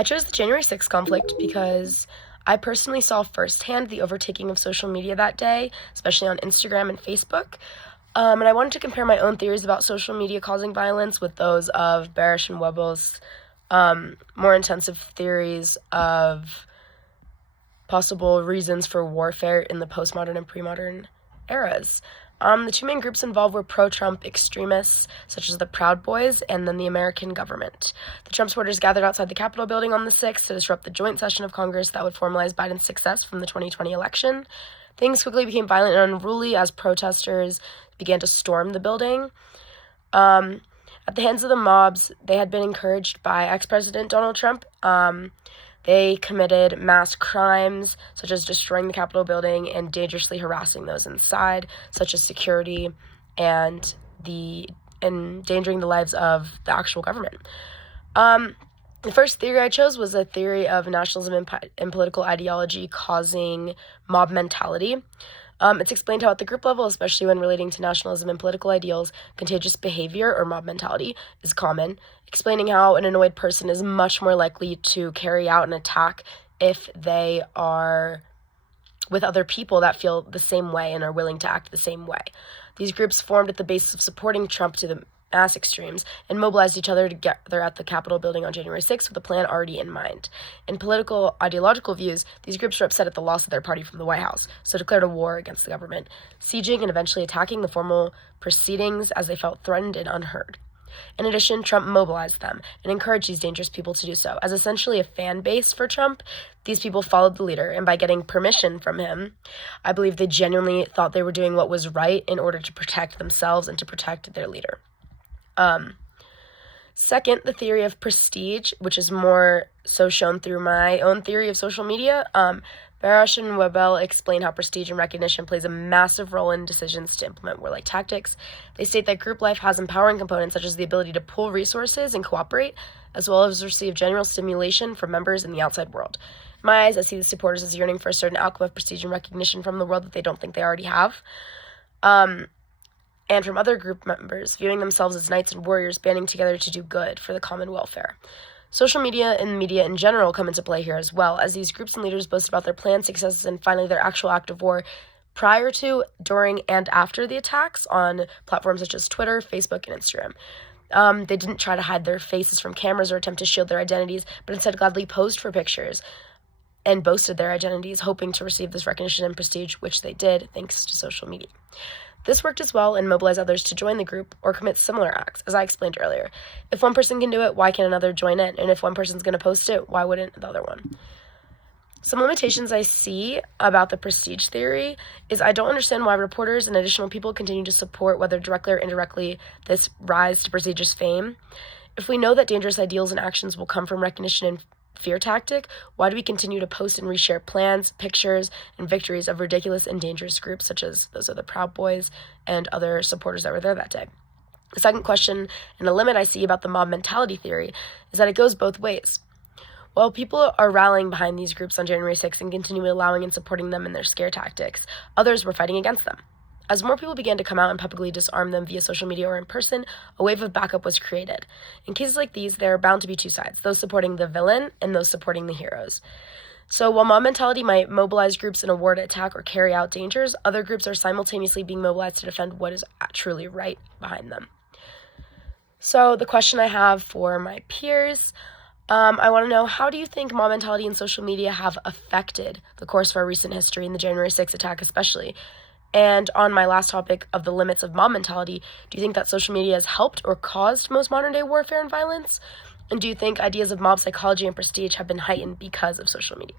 I chose the January 6th conflict because I personally saw firsthand the overtaking of social media that day, especially on Instagram and Facebook. And I wanted to compare my own theories about social media causing violence with those of Barish and Webel's more intensive theories of possible reasons for warfare in the postmodern and pre-modern eras. The two main groups involved were pro-Trump extremists, such as the Proud Boys, and then the American government. The Trump supporters gathered outside the Capitol building on the 6th to disrupt the joint session of Congress that would formalize Biden's success from the 2020 election. Things quickly became violent and unruly as protesters began to storm the building. At the hands of the mobs, they had been encouraged by ex-President Donald Trump. They committed mass crimes, such as destroying the Capitol building and dangerously harassing those inside, such as security and endangering the lives of the actual government. The first theory I chose was a theory of nationalism and political ideology causing mob mentality. It's explained how at the group level, especially when relating to nationalism and political ideals, contagious behavior or mob mentality is common, explaining how an annoyed person is much more likely to carry out an attack if they are with other people that feel the same way and are willing to act the same way. These groups formed at the basis of supporting Trump to the mass extremes and mobilized each other together at the Capitol building on January 6th with a plan already in mind. In political ideological views, these groups were upset at the loss of their party from the White House, so declared a war against the government, sieging and eventually attacking the formal proceedings as they felt threatened and unheard. In addition, Trump mobilized them and encouraged these dangerous people to do so. As essentially a fan base for Trump, these people followed the leader, and by getting permission from him, I believe they genuinely thought they were doing what was right in order to protect themselves and to protect their leader. Second, the theory of prestige, which is more so shown through my own theory of social media. Barash and Webel explain how prestige and recognition plays a massive role in decisions to implement warlike tactics. They state that group life has empowering components such as the ability to pool resources and cooperate, as well as receive general stimulation from members in the outside world. In my eyes, I see the supporters as yearning for a certain outcome of prestige and recognition from the world that they don't think they already have. And from other group members, viewing themselves as knights and warriors banding together to do good for the common welfare. Social media and media in general come into play here as well, as these groups and leaders boast about their planned successes and finally their actual act of war prior to, during, and after the attacks on platforms such as Twitter, Facebook, and Instagram. They didn't try to hide their faces from cameras or attempt to shield their identities, but instead gladly posed for pictures and boasted their identities, hoping to receive this recognition and prestige, which they did thanks to social media. This worked as well and mobilized others to join the group or commit similar acts, as I explained earlier. If one person can do it, why can't another join it? And if one person's going to post it, why wouldn't the other one? Some limitations I see about the prestige theory is I don't understand why reporters and additional people continue to support, whether directly or indirectly, this rise to prestigious fame. If we know that dangerous ideals and actions will come from recognition and fear tactic, why do we continue to post and reshare plans, pictures, and victories of ridiculous and dangerous groups such as those of the Proud Boys and other supporters that were there that day? The second question and a limit I see about the mob mentality theory is that it goes both ways. While people are rallying behind these groups on January 6th and continuing allowing and supporting them in their scare tactics, others were fighting against them. As more people began to come out and publicly disarm them via social media or in person, a wave of backup was created. In cases like these, there are bound to be two sides, those supporting the villain and those supporting the heroes. So while mob mentality might mobilize groups in a war to attack or carry out dangers, other groups are simultaneously being mobilized to defend what is truly right behind them. So the question I have for my peers, I want to know, how do you think mob mentality and social media have affected the course of our recent history and the January 6th attack especially? And on my last topic of the limits of mob mentality, do you think that social media has helped or caused most modern-day warfare and violence? And do you think ideas of mob psychology and prestige have been heightened because of social media?